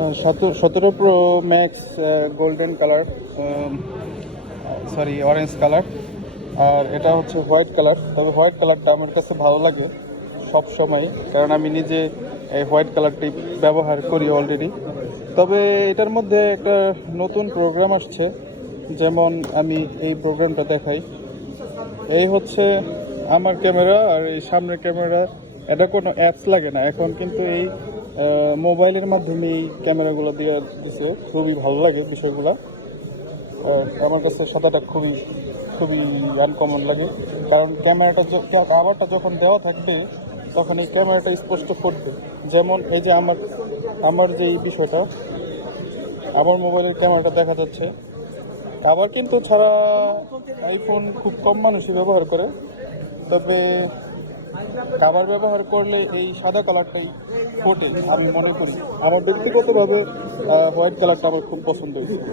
17 pro max golden colour, sorry orange colour. আর এটা হচ্ছে হোয়াইট কালার। তবে হোয়াইট কালারটা আমার কাছে ভালো লাগে সব সময়, কারণ আমি নিজে এই হোয়াইট কালারটি ব্যবহার করি অলরেডি। তবে এটার মধ্যে একটা নতুন প্রোগ্রাম আসছে, যেমন আমি এই প্রোগ্রামটা দেখাই। এই হচ্ছে আমার ক্যামেরা আর এই সামনের ক্যামেরা, এটা কোনো অ্যাপস লাগে না এখন, কিন্তু এই মোবাইলের মাধ্যমে এই ক্যামেরাগুলো দিয়ে দিছে। খুবই ভালো লাগে বিষয়গুলো। আমার কাছে সাদাটা খুবই খুবই আনকমন লাগে, কারণ ক্যামেরাটা আবারটা যখন দেওয়া থাকবে তখন এই ক্যামেরাটা স্পষ্ট ফুটবে। যেমন এই যে আমার আমার যে এই বিষয়টা, আমার মোবাইলের ক্যামেরাটা দেখা যাচ্ছে। আবার কিন্তু ছাড়া আইফোন খুব কম মানুষই ব্যবহার করে। তবে কাভার ব্যবহার করলে এই সাদা কালারটাই ফোটে আমি মনে করি। আমার ব্যক্তিগতভাবে হোয়াইট কালারটা আমার খুব পছন্দ হয়েছে।